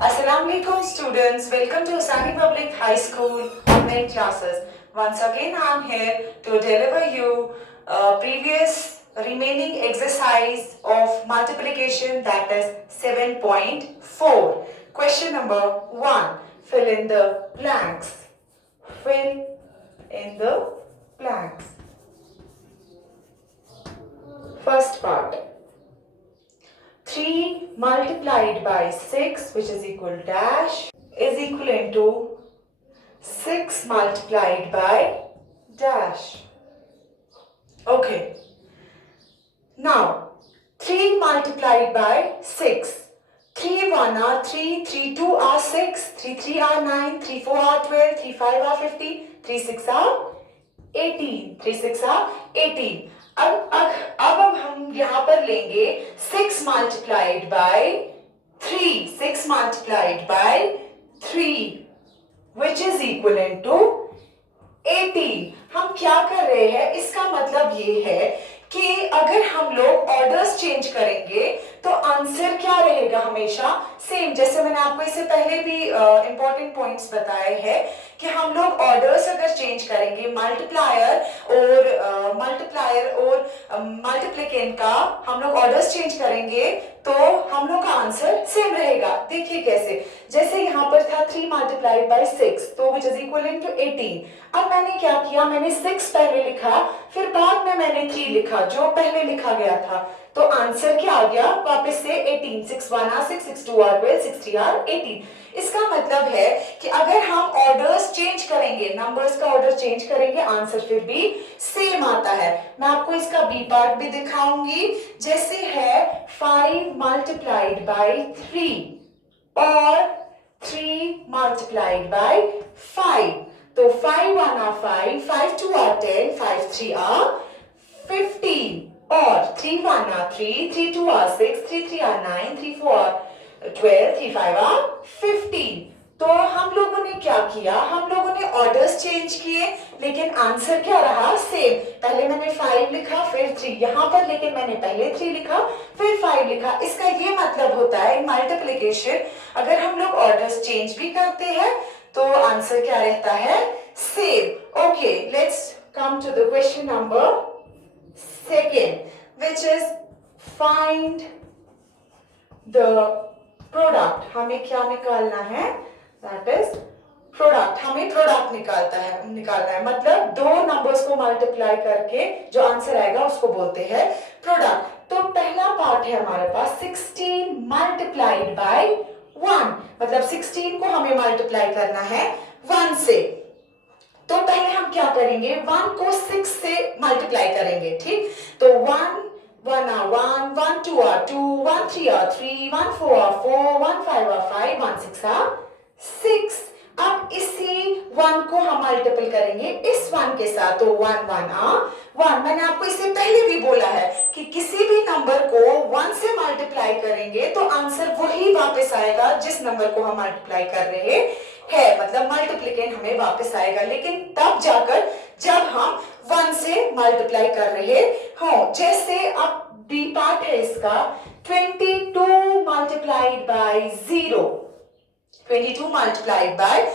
Assalamualaikum students, welcome to Usani Public High School online classes. Once again I am here to deliver you previous remaining exercise of multiplication, that is 7.4. Question number 1. Fill in the blanks. Fill in the blanks. First part. 3 multiplied by 6, which is equal dash, is equivalent to 6 multiplied by dash. Okay. Now, 3 multiplied by 6. 3 1 are 3, 3 2 are 6, 3 3 are 9, 3 4 are 12, 3 5 are 50, 3 6 are 18, 3 6 are 18. अब हम यहाँ पर लेंगे 6 multiplied by 3, 6 multiplied by 3, which is equivalent to 18. हम क्या कर रहे हैं, इसका मतलब ये है कि अगर हम लोग ऑर्डर्स चेंज करेंगे तो आंसर क्या रहेगा, हमेशा सेम. जैसे मैंने आपको इससे पहले भी इंपॉर्टेंट पॉइंट्स बताए हैं कि हम लोग ऑर्डर्स अगर चेंज करेंगे, मल्टीप्लायर और मल्टीप्लिकेंट का हम लोग ऑर्डर्स चेंज करेंगे तो हम लोग का आंसर सेम रहेगा. देखिए कैसे, जैसे यहाँ पर था 3 multiplied by 6, तो which is equivalent to 18. अब मैंने क्या किया, मैंने 6 पहले लिखा, फिर बाद में मैंने 3 लिखा जो पहले लिखा गया था, तो आंसर क्या आ गया वापस से 18. 6 1 are 6, 6 2 are 12, 6 3 are 18. इसका मतलब है कि अगर हम ऑर्डर्स चेंज करेंगे, नंबर्स का ऑर्डर चेंज करेंगे, आंसर फिर भी सेम आता है. मैं आपको इसका बी पार्ट भी दिखाऊंगी. जैसे है 5 multiplied by 3 और 3 multiplied by 5. तो 5 1 are 5, 5 2 are 10, 5 3 are 15, और 3 1 are 3, 3 2 are 6, 3 3 are 9, 3 4 are 12, 3 5 are 15. तो हम लोगों ने क्या किया, हम लोगों ने ऑर्डर्स चेंज किए लेकिन आंसर क्या रहा, सेम. पहले मैंने 5 लिखा फिर 3 यहाँ पर, लेकिन मैंने पहले 3 लिखा फिर 5 लिखा. इसका ये मतलब होता है मल्टीप्लिकेशन, अगर हम लोग ऑर्डर्स चेंज भी करते हैं तो आंसर क्या रहता है, same. Okay, let's come to the question number 2, which is find the product. हमें क्या निकालना है, that is प्रोडक्ट. हमें प्रोडक्ट निकालना है मतलब दो नंबर्स को मल्टीप्लाई करके जो आंसर आएगा उसको बोलते हैं प्रोडक्ट. तो पहला पार्ट है हमारे पास 16 मल्टीप्लाइड बाय 1, मतलब 16 को हमें मल्टीप्लाई करना है 1 से. तो पहले हम क्या करेंगे, 1 को 6 से मल्टीप्लाई करेंगे, ठीक. तो 1 1 are 1, 1 2 are 2, 1 3 are 3, 1 4 are 4, 1 5 are 5, 1 6 are 6. अब इसी 1 को हम मल्टीपल करेंगे इस 1 के साथ, तो 1 1 are 1. मैंने आपको इससे पहले भी बोला है कि किसी भी नंबर को 1 से मल्टीप्लाई करेंगे तो आंसर वही वापस आएगा जिस नंबर को हम मल्टीप्लाई कर रहे हैं, मतलब मल्टीप्लिकेंट हमें वापस आएगा, लेकिन तब जाकर जब हम 1 से मल्टीप्लाई कर रहे हो. जैसे अब बी पार्ट है इसका 22 मल्टीप्लाइड बाय 0, 22 मल्टीप्लाइड बाय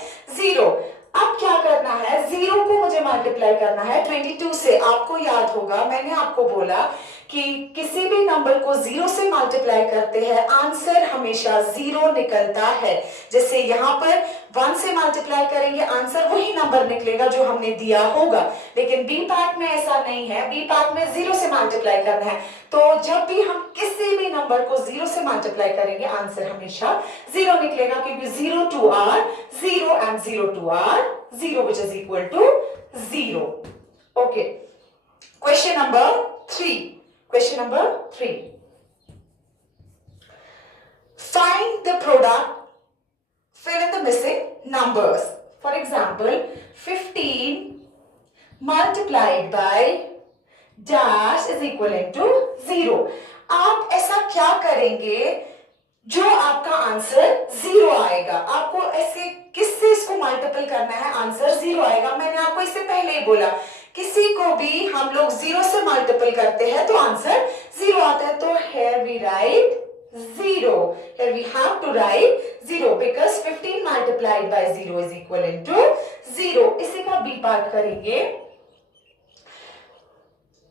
0. अब क्या करना है, 0 को मुझे मल्टीप्लाई करना है 22 से. आपको याद होगा मैंने आपको बोला कि किसी भी नंबर को 0 से मल्टीप्लाई करते हैं आंसर हमेशा 0 निकलता है. जैसे यहाँ पर 1 से मल्टीप्लाई करेंगे आंसर वही नंबर निकलेगा जो हमने दिया होगा, लेकिन बी पार्ट में ऐसा नहीं है. बी पार्ट में 0 से मल्टीप्लाई करना है, तो जब भी हम किसी भी नंबर को 0 से मल्टीप्लाई करेंगे आंसर हमेशा 0 निकलेगा, क्योंकि 0 2 are 0 and 0 2 are 0, which is equal to 0. Okay, question number 3. Question number 3. Find the product, fill in the missing numbers. For example, 15 multiplied by dash is equivalent to 0. आप ऐसा क्या करेंगे जो आपका आंसर 0 आएगा. आपको ऐसे किससे इसको मल्टीपल करना है, आंसर 0 आएगा. मैंने आपको इससे पहले ही बोला किसी को भी हम लोग 0 से मल्टीपल करते हैं तो आंसर 0 आता है. तो here we write 0. Here we have to write 0 because 15 multiplied by 0 is equivalent to 0. इसी का B पार्ट करेंगे.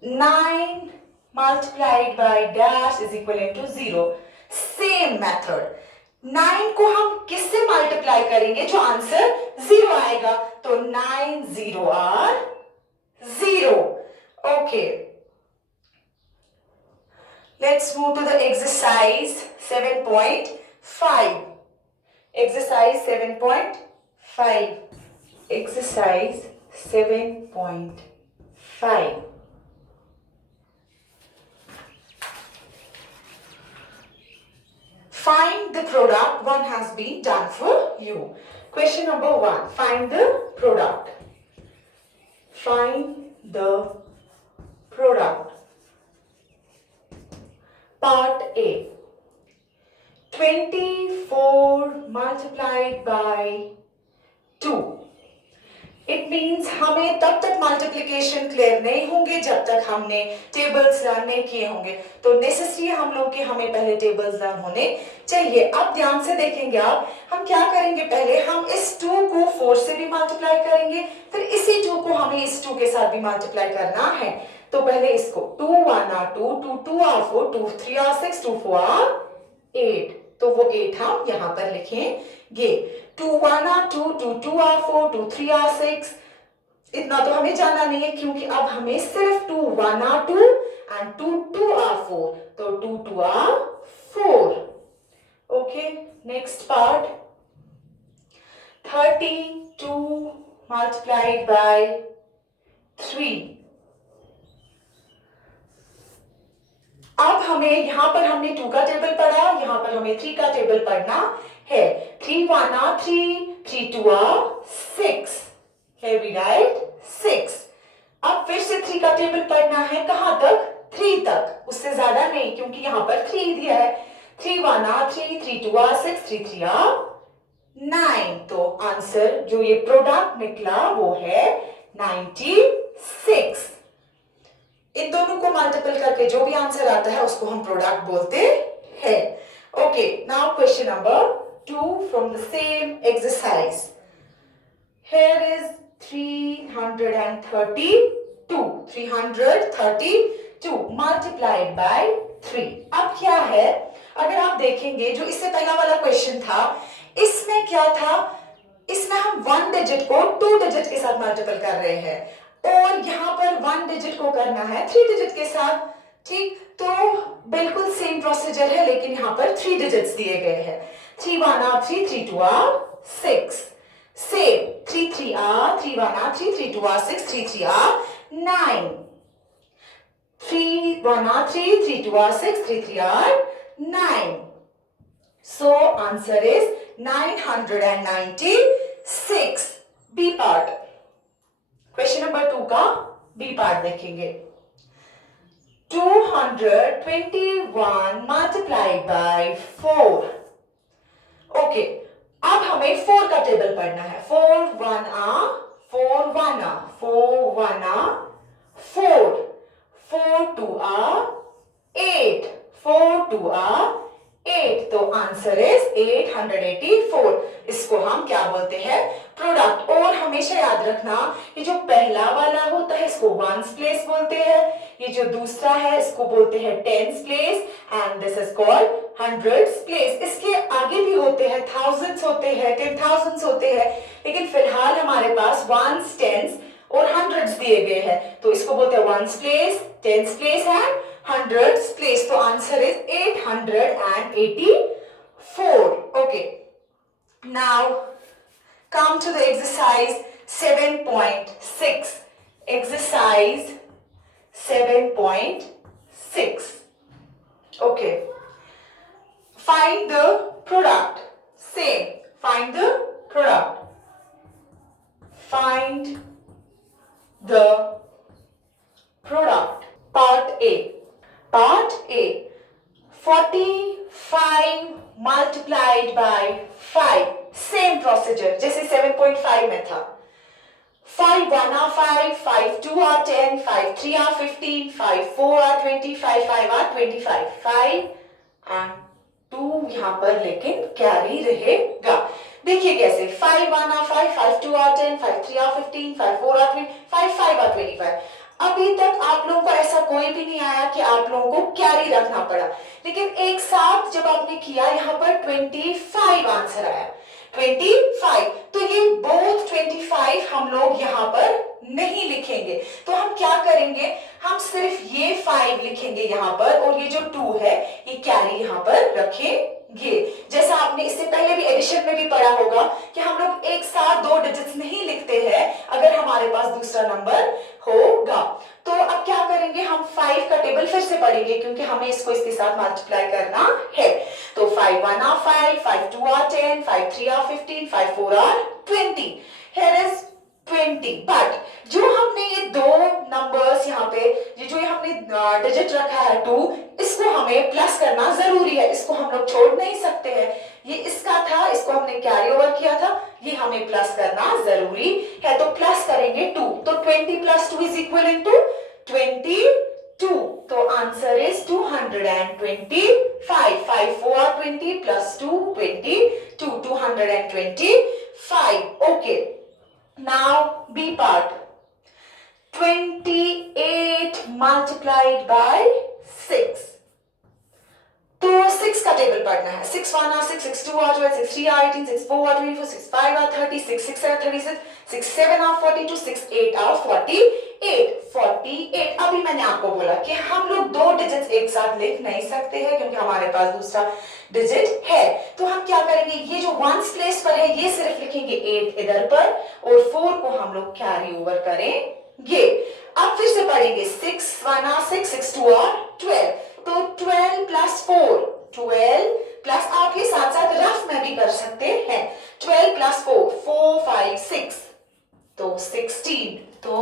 9 multiplied by dash is equivalent to 0. Same method. 9 को हम किससे मल्टीप्लाई करेंगे जो आंसर 0 आएगा? तो 9 0 are 0. Okay. Let's move to the exercise 7.5. Exercise 7.5. Exercise 7.5. Find the product. One has been done for you. Question number 1. Find the product. Find the product. Part A. 24 multiplied by 2. It means हमें तब तक multiplication clear नहीं होंगे जब तक हमने tables learn नहीं किए होंगे. तो नेसेसरी है हम लोग के हमें पहले टेबल्स लर्न होने चाहिए. अब ध्यान से देखेंगे आप, हम क्या करेंगे? पहले हम इस 2 को 4 से भी मल्टीप्लाई करेंगे, फिर इसी 2 को हमें इस 2 के साथ भी मल्टीप्लाई करना है. तो पहले इसको 2 1 are 2, 2 2 are 4, 2 3 are 6, 2 4 are 8. तो वो 8 हम यहाँ पर लिखेंगे. 2 1 are 2, 2 2 are 4, 2 3 are 6. इतना तो हमें जानना नहीं है क्योंकि अब हमें सिर्फ 2 1 are 2 and 2 2 are 4. तो 2 2 are 4. Okay, next part. 32 multiplied by 3. अब हमें यहाँ पर हमने 2 का टेबल पढ़ा, यहाँ पर हमें 3 का टेबल पढ़ना है. 3 1 are 3, 3 2 are 6. Here we write 6. अब फिर से 3 का टेबल पढ़ना है. कहां तक? 3 तक, उससे ज्यादा नहीं क्योंकि यहाँ पर 3 दिया है. 3 1 are 3, 3 2 are 6, 3 3 are 9. तो आंसर जो ये प्रोडक्ट निकला वो है 96. इन दोनों को मल्टीपल करके जो भी आंसर आता है उसको हम प्रोडक्ट बोलते हैं. Okay, now question number 2 from the same exercise. Here is 332 multiplied by 3. अब क्या है, अगर आप देखेंगे जो इससे पहला वाला क्वेश्चन था, इसमें क्या था? इसमें हम 1 डिजिट को 2 डिजिट के साथ मल्टीपल कर रहे हैं और यहाँ पर 1 डिजिट को करना है 3 डिजिट के साथ. ठीक, तो बिल्कुल सेम प्रोसीजर है लेकिन यहाँ पर 3 डिजिट्स दिए गए हैं. 3 1 are 3, 3 2 are 6. Same 3 3 are 3 1 are 3, 3 2 are 6, 3 3 are 9. 3 1 are 3, 3 2 are 6, 3 3 are 9. So answer is 996. B part. Question number 2 का बी पार्ट देखेंगे. 221 मल्टीप्लाइड बाय 4. ओके, अब हमें 4 का टेबल पढ़ना है. 4 1 are 4 1 are 4 1 are 4, 4 2 are 8, 4 2 are 8. तो आंसर इज 884. इसको हम क्या बोलते हैं? प्रोडक्ट. और हमेशा याद रखना, ये जो पहला वाला होता है इसको वंस प्लेस बोलते हैं, ये जो दूसरा है इसको बोलते हैं tense place and this is called hundreds place. इसके आगे भी होते हैं, थाउजेंड्स होते हैं, 10,000 होते हैं, लेकिन फिलहाल हमारे पास वंस, टेंस और हंड्रेड्स दिए गए हैं. तो इसको बोलते हैं ones place, tens place and hundreds place. तो answer is 884. Okay, now come to the exercise 7.6. Exercise 7.6. Okay. Find the product. Same. Find the product. Find the product. Part A. Part A. 45 multiplied by 5. Same procedure जैसे 7.5 में था. 5 1 are 5, 5 2 are 10, 5 3 are 15, 5 4 are 20, 5 5 are 25. 5 and 2 यहाँ पर लेकिन carry रहेगा। देखिए कैसे, 5 1 are 5, 5 2 are 10, 5 3 are 15, 5 4 are 3, 5 5 are 25। अभी तक आप लोगों को ऐसा कोई भी नहीं आया कि आप लोगों को कैरी रखना पड़ा, लेकिन एक साथ जब आपने किया यहाँ पर 25 आंसर आया, 25। तो ये बोथ 25 हम लोग यहाँ पर नहीं लिखेंगे, तो हम क्या करेंगे, हम सिर्फ ये 5 लिखेंगे यहाँ पर, और ये जो 2 है ये कैरी यहाँ पर रखेंगे। जैसा आपने इससे पहले भी एडिशन में भी पढ़ा होगा कि हम लोग एक साथ 2 डिजिट्स नहीं लिखते हैं अगर हमारे पास दूसरा नंबर होगा। तो अब क्या करेंगे, हम 5 का टेबल फिर से पढ़ेंगे क्योंकि हमें इसको इसके साथ मल्टीप्लाई करना है। तो 5 1 are 5, 5 2 are 10, 5 3 are 15, 5 4 are 20। Here is 20। But जो हमने ये 2 नंबर्स यहाँ पे, ये जो हमने डिजिट रखा है 2, इसको हमें प्लस करना जरूरी है, इसको हम लोग छोड़ नहीं सकते हैं। ये इसका था, इसको हमने कैरी ओवर किया था, ये हमें प्लस करना जरूरी है, तो प्लस करेंगे 2। तो 20 + 2 इज इक्वल टू 22। तो answer is 225। 5 4 are 20 + 2 22, 225। Okay, now B part, 28 multiplied by 6। तो 6 का टेबल पढ़ना है। 6 1 are 6, 6 2 are 12, 6 3 are 18, 6 4 are 24, 6 5 are 30, 6 6 are 36, 6 7 are 42, 6 8 are 48। अभी मैंने आपको बोला कि हम लोग 2 डिजिट्स एक साथ लिख नहीं सकते हैं क्योंकि हमारे पास दूसरा डिजिट है। तो हम क्या करेंगे, ये जो 1s प्लेस पर है ये सिर्फ लिखेंगे 8 इधर पर, और 4 को हम लोग कैरी ओवर करेंगे। अब फिर से पढ़ेंगे, 6 1 are 6, 6 2 are 12। तो 12 + 4, 12 प्लस, आप ये साथ साथ रफ में भी कर सकते हैं। 12 + 4, 4 5 6, तो 16। तो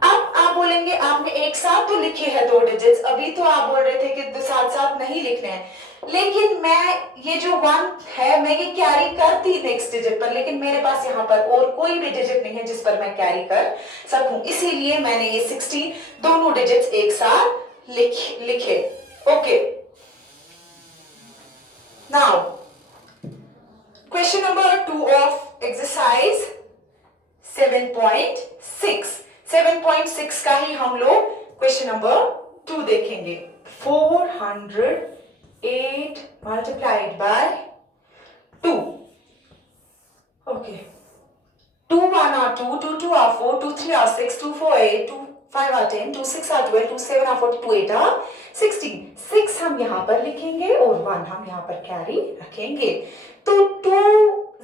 अब आप बोलेंगे आपने एक साथ तो लिखे हैं 2 डिजिट्स, अभी तो आप बोल रहे थे कि साथ साथ नहीं लिखने हैं, लेकिन मैं ये जो 1 है मैं ये कैरी करती नेक्स्ट डिजिट पर, लेकिन मेरे पास यहाँ पर और कोई भी डिजिट नहीं है जिस पर मैं कैरी कर सकूं, इसीलिए मैंने ये 16 दोनों डिजिट्स एक साथ लिखे। Okay, now question number 2 of exercise 7.6। 7.6 का ही हम लोग क्वेश्चन नंबर 2 देखेंगे। 408 multiplied by 2। Okay, 2 1 are 2, 2 2 are 4, 2 3 are 6, 2 4 8, 2 5 are 10, 2 6 are 12, 2 7 are 40, 2 8 are 16। 6 हम यहाँ पर लिखेंगे और 1 हम यहाँ पर कैरी रखेंगे। तो 2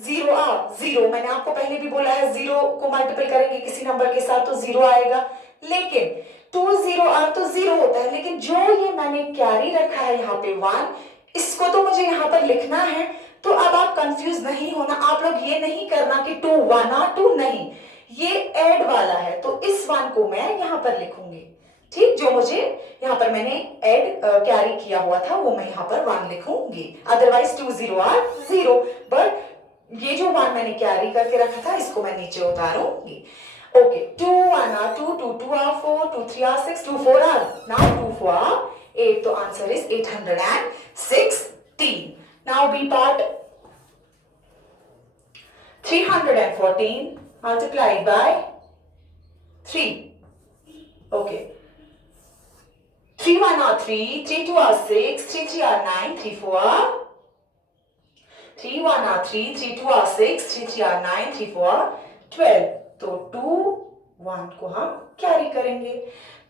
0 are 0, मैंने आपको पहले भी बोला है 0 को मल्टीपल करेंगे किसी नंबर के साथ तो 0 आएगा, लेकिन 2 0 are तो 0 होता है, लेकिन जो ये मैंने कैरी रखा है यहाँ पे 1, इसको तो मुझे यहाँ पर लिखना है। तो अब आप कंफ्यूज नहीं होना, आप लोग ये नहीं करना कि 2 1 are 2, नहीं, ये ऐड वाला है, तो इस 1 को मैं यहाँ पर लिखूंगी, ठीक, जो मुझे यहाँ पर मैंने ऐड कैरी किया हुआ था वो मैं यहाँ पर 1 लिखूंगी, अदरवाइज 2 0 are 0। बट ये जो 1 मैंने कैरी करके रखा था इसको मैं नीचे उतारूंगी। Okay, 2 1 are 2, 2 2 are 4, 2 3 are 6, 2 4 are, now 2 4 are 8, तो answer is 816। Now B part, 314 multiplied by 3। Okay, 3 1 are 3, 3 2 are 6, 3 3 are 9, 3 4 are 3 1 are 3, 3 2 are 6, 3 3 are 9, 3 4 are 12। तो 2 1 को हम कैरी करेंगे,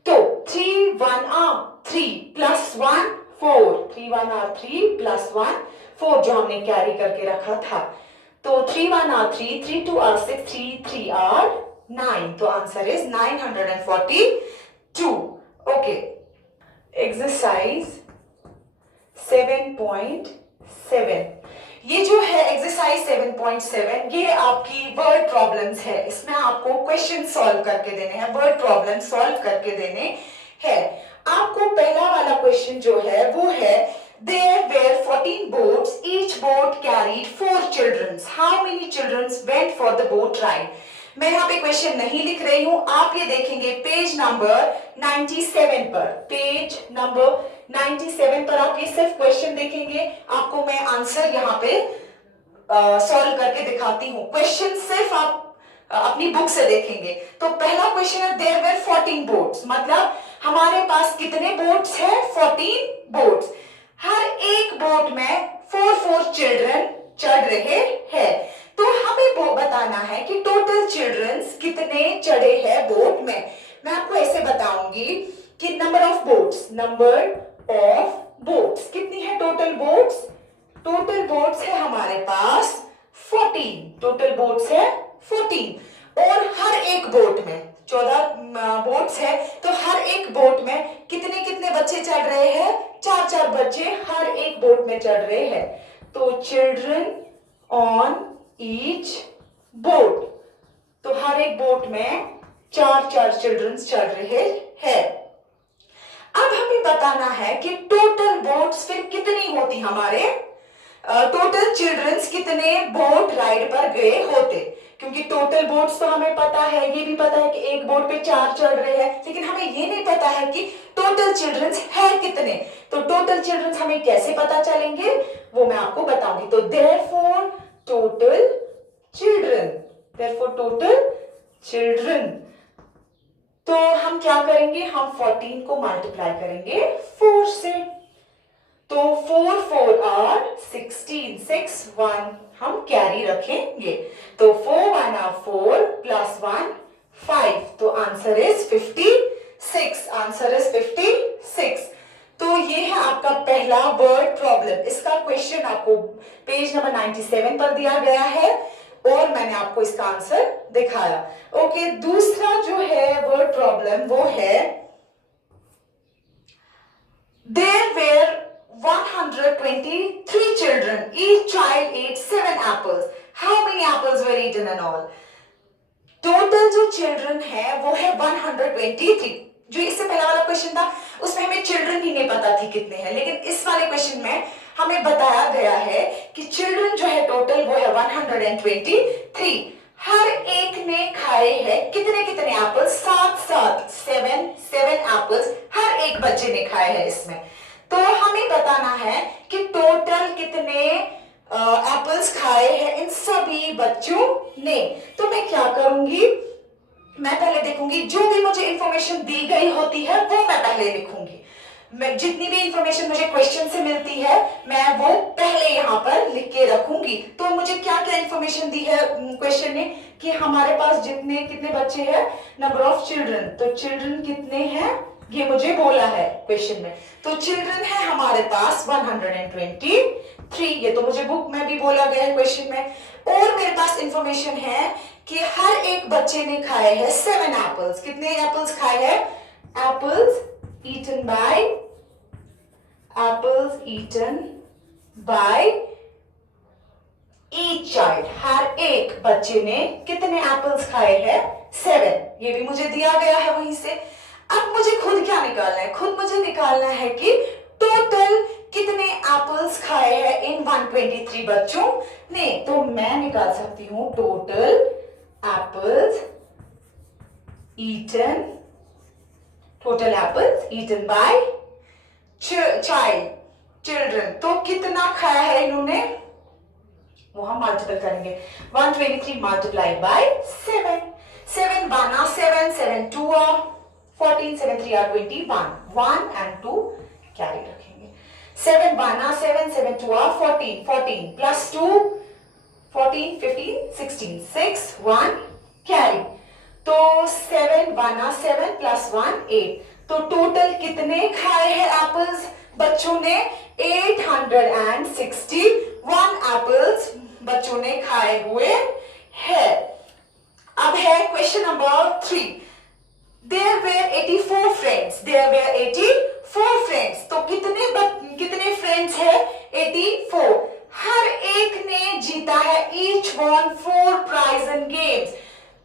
तो 3 1 are 3 + 1 4, 3 1 are 3 + 1 4 जो हमने कैरी करके रखा था। तो 3 1 are 3, 3 2 are 6, 3 3 are 9, तो आंसर इज 942। ओके, एक्सरसाइज 7.7, ये जो है एक्सरसाइज 7.7, ये आपकी वर्ड प्रॉब्लम्स है, इसमें आपको क्वेश्चन सॉल्व करके देने हैं, वर्ड प्रॉब्लम सॉल्व करके देने हैं। आपको पहला वाला क्वेश्चन जो है वो है, there were 14 boats, each boat carried 4 children, how many children went for the boat ride? मैं यहाँ पे क्वेश्चन नहीं लिख रही हूं, आप ये देखेंगे पेज नंबर 97 पर, पेज नंबर 97 पर आप ये सिर्फ क्वेश्चन देखेंगे, आपको मैं आंसर यहाँ पे सॉल्व करके दिखाती हूँ। क्वेश्चन सिर्फ आप अपनी बुक से देखेंगे। तो पहला क्वेश्चन है देयर वेर 14 बोट्स, मतलब हमारे पास कितने बोट्स है? 14 बोट्स। हर एक बोट में 4 चिल्ड्रन चढ़ रहे हैं। तो हमें बताना है कि टोटल चिल्ड्रंस कितने चढ़े हैं बोट में। मैं आपको ऐसे बताऊंगी कि नंबर ऑफ बोट्स, कितनी है टोटल बोट्स? टोटल बोट्स है हमारे पास 14, टोटल बोट्स है 14 और हर एक बोट में 14 बोट्स है, तो हर एक बोट में कितने कितने बच्चे चढ़ रहे हैं? 4 बच्चे हर एक बोट में चढ़ रहे हैं। तो चिल्ड्रन ऑन ईच बोट, तो हर एक बोट में 4 चिल्ड्रंस चढ़ रहे हैं। अब हमें बताना है कि टोटल बोट्स फिर कितनी होती हमारे, टोटल चिल्ड्रंस कितने बोट राइड पर गए होते, क्योंकि टोटल बोट्स तो हमें पता है, ये भी पता है कि एक बोट पे 4 चढ़ रहे हैं, लेकिन हमें ये नहीं पता है कि टोटल चिल्ड्रंस है कितने। तो टोटल चिल्ड्रंस हमें कैसे पता चलेंगे वो मैं आपको बताऊंगी। तो देयरफॉर टोटल चिल्ड्रन, तो हम क्या करेंगे? हम 14 को मल्टीप्लाई करेंगे 4 से, तो 4 आर 16, 6 1 हम कैरी रखेंगे, तो 4 1 आर 4 प्लस 1 5, तो आंसर इज 56, आंसर इज 56। तो ये है आपका पहला वर्ड प्रॉब्लम। इसका क्वेश्चन आपको पेज नंबर 97 पर दिया गया है और मैंने आपको इसका आंसर दिखाया। ओके, दूसरा जो है वर्ड प्रॉब्लम वो है there where 123 children, each child ate 7 apples. How many apples were eaten in all? Total जो चिल्ड्रन है वो है 123। जो इससे पहला वाला क्वेश्चन था उसमें हमें चिल्ड्रन ही नहीं पता थी कितने हैं, लेकिन इस वाले क्वेश्चन में हमें बताया गया है कि चिल्ड्रन जो है टोटल वो है 123। हर एक ने खाए हैं कितने कितने एप्पल्स? 7 एप्पल्स हर एक बच्चे ने खाए हैं इसमें। तो हमें बताना है कि टोटल कितने एप्पल्स खाए हैं इन सभी बच्चों ने। तो मैं क्या करूंगी, मैं पहले देखूंगी जो भी मुझे इंफॉर्मेशन दी गई होती है वो मैं पहले लिखूंगी। मैं जितनी भी इंफॉर्मेशन मुझे क्वेश्चन से मिलती है मैं वो पहले यहाँ पर लिख के रखूंगी। तो मुझे क्या क्या इंफॉर्मेशन दी है क्वेश्चन ने कि हमारे पास कितने बच्चे हैं, नंबर ऑफ चिल्ड्रन, तो चिल्ड्रन कितने हैं ये मुझे बोला है क्वेश्चन में। तो चिल्ड्रन है हमारे पास 123, ये तो मुझे बुक में भी बोला गया है क्वेश्चन में। और मेरे पास इंफॉर्मेशन है कि हर एक बच्चे ने खाए हैं 7 एप्पल्स। कितने एप्पल्स खाए हैं? Apples eaten by each child, हर एक बच्चे ने कितने एप्पल्स खाए हैं? 7, ये भी मुझे दिया गया है वहीं से। अब मुझे खुद क्या निकालना है? खुद मुझे निकालना है कि टोटल कितने एप्पल्स खाए हैं इन 123 बच्चों ने। तो मैं निकाल सकती हूं total apples eaten by children. तो कितना खाया है इन्होंने वो हम मल्टीपल करेंगे। 123 multiplied by 7, 7 1 are 7, 7 2 are 14, 7 3 are 21, 1 and 2 carry रखेंगे। 7 1 are 7, 7 2 are 14, 14 plus 2 14 15 16, 6 1 कैरी। तो 7 1 are 7 plus 1 8। तो टोटल कितने खाए हैं एप्पल्स बच्चों ने? 861 एप्पल्स बच्चों ने खाए हुए हैं। अब है question number 3। There were 84 friends. तो कितने फ्रेंड्स है? 84। हर एक ने जीता है each won 4 prize in games।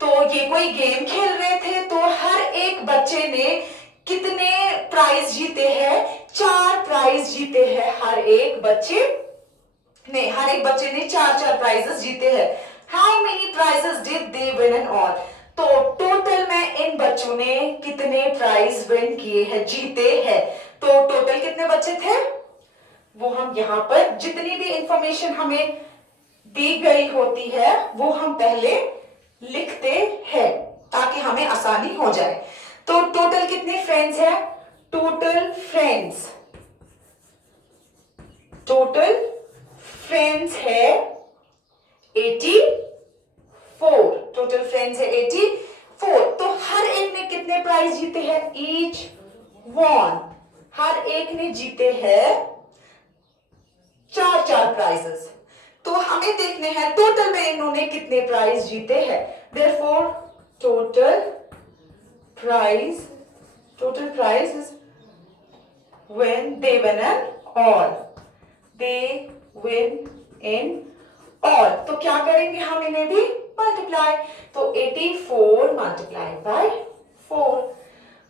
तो ये कोई गेम खेल रहे थे, तो हर एक बच्चे ने कितने प्राइज जीते हैं? 4 प्राइज जीते हैं हर एक बच्चे ने 4 प्राइजेस जीते हैं। How many prizes did they win and all. तो टोटल में इन बच्चों ने कितने प्राइज विन किए हैं, जीते हैं। तो टोटल कितने बच्चे थे वो हम यहाँ पर जितनी भी इंफॉर्मेशन हमें दी गई होती है वो हम पहले लिखते हैं ताकि हमें आसानी हो जाए। तो टोटल कितने फ्रेंड्स है, टोटल फ्रेंड्स है 84। टोटल फ्रेंड्स है 84। तो हर एक ने कितने प्राइज जीते हैं, ईच वन, हर एक ने जीते हैं 4 प्राइजेस। तो हमें देखने हैं टोटल में इन्होंने कितने प्राइज जीते हैं। Therefore total prize is when they win in all, they win in all। तो क्या करेंगे हम इन्हें भी मल्टीप्लाई। तो 84 मल्टीप्लाई बाय 4।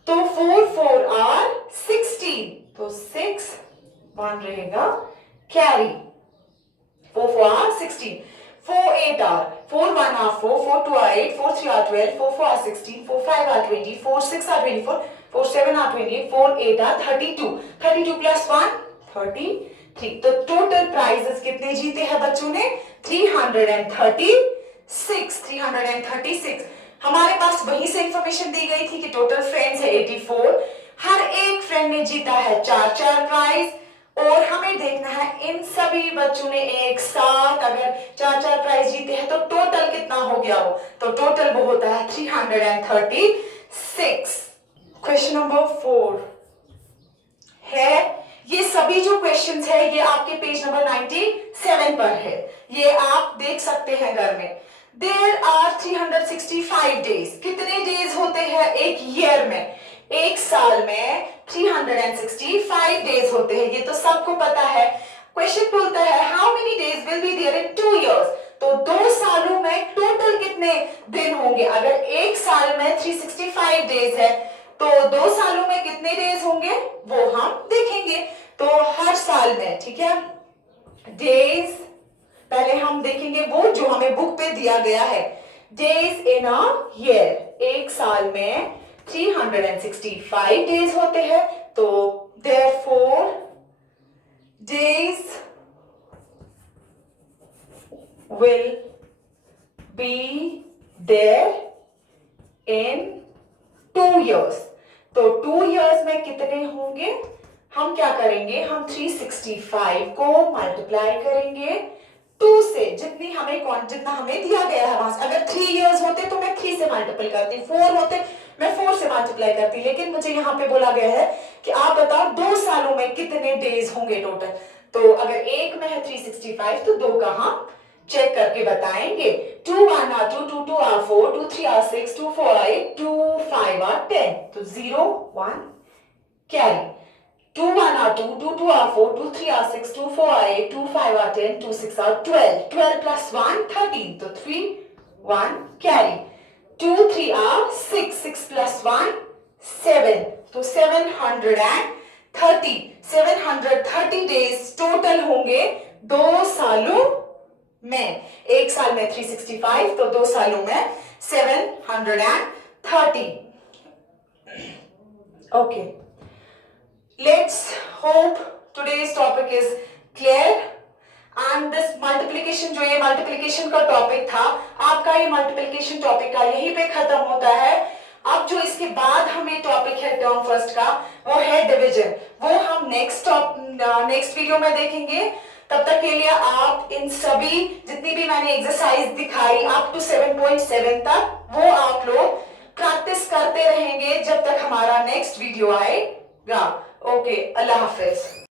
तो 4 4 आर 16। तो 6 1 रहेगा carry. 4 4 are 16। 4 8 are 4 1 are 4 4 2 are 8 4 3 are 12 4 4 are 16 4 5 are 20 4 6 are 24 4 7 are 28 4 8 are 32 32 plus 1 33। तो टोटल प्राइजेस कितने जीते हैं बच्चों ने, 336। हमारे पास वहीं से इंफॉर्मेशन दी गई थी कि टोटल फ्रेंड्स है 84। हर एक फ्रेंड ने जीता है 4 प्राइज और हमें देखना है इन सभी बच्चों ने एक साथ अगर 4 प्राइज जीते हैं तो टोटल कितना हो गया हो। तो टोटल वो होता है 336। क्वेश्चन नंबर 4 है, ये सभी जो क्वेश्चंस है ये आपके पेज नंबर 97 पर है, ये आप देख सकते हैं घर में। There are 365 days। कितने डेज होते हैं एक ईयर में, एक साल में 365 डेज होते हैं, ये तो सबको पता है। क्वेश्चन बोलता है how many days will be there in 2 years। तो 2 सालों में टोटल कितने दिन होंगे। अगर एक साल में 365 डेज है तो 2 सालों में कितने डेज होंगे वो हम देखेंगे। तो हर साल में, ठीक है, डेज पहले हम देखेंगे वो जो हमें बुक पे दिया गया है। डेज इन अ ईयर, एक साल में 365 डेज होते हैं। तो therefore days will be there in 2 years। तो 2 years में कितने होंगे, हम क्या करेंगे, हम 365 को मल्टीप्लाई करेंगे 2 से, जितना हमें दिया गया है वहां से। अगर 3 years होते तो मैं 3 से मल्टीपल करती, 4 होते मैं 4 से मल्टीप्लाई करती, लेकिन मुझे यहाँ पे बोला गया है कि आप बताओ 2 सालों में कितने डेज होंगे टोटल। तो अगर एक में है 365 तो 2 का हम चेक करके बताएंगे। 2 1 are 2 2 2 are 4 2 3 are 6 2 4 are 8 2 5 are 10। तो 0 1 carry. 2 1 are 2 2 2 are 4 2 3 are 6 2 4 are 8 2 5 are 10 2 6 are 12 12 plus 1 13। तो 3 1 कैरी। 2 3 are 6 6 plus 1 7। तो 730 डेज टोटल होंगे 2 सालों में। एक साल में 365 तो 2 सालों में 730। Okay, let's hope today's topic is clear and this multiplication, जो ये मल्टीप्लिकेशन का टॉपिक था आपका, ये मल्टीप्लिकेशन टॉपिक का यहीं पे खत्म होता है। अब जो इसके बाद हमें टॉपिक है टर्म फर्स्ट का वो है डिवीजन, वो हम नेक्स्ट वीडियो में देखेंगे। तब तक के लिए आप इन सभी जितनी भी मैंने एक्सरसाइज दिखाई अप टू 7.7 तक वो आप लोग प्रैक्टिस करते रहेंगे जब तक हमारा नेक्स्ट वीडियो आएगा। ओके, अल्लाह हाफिज।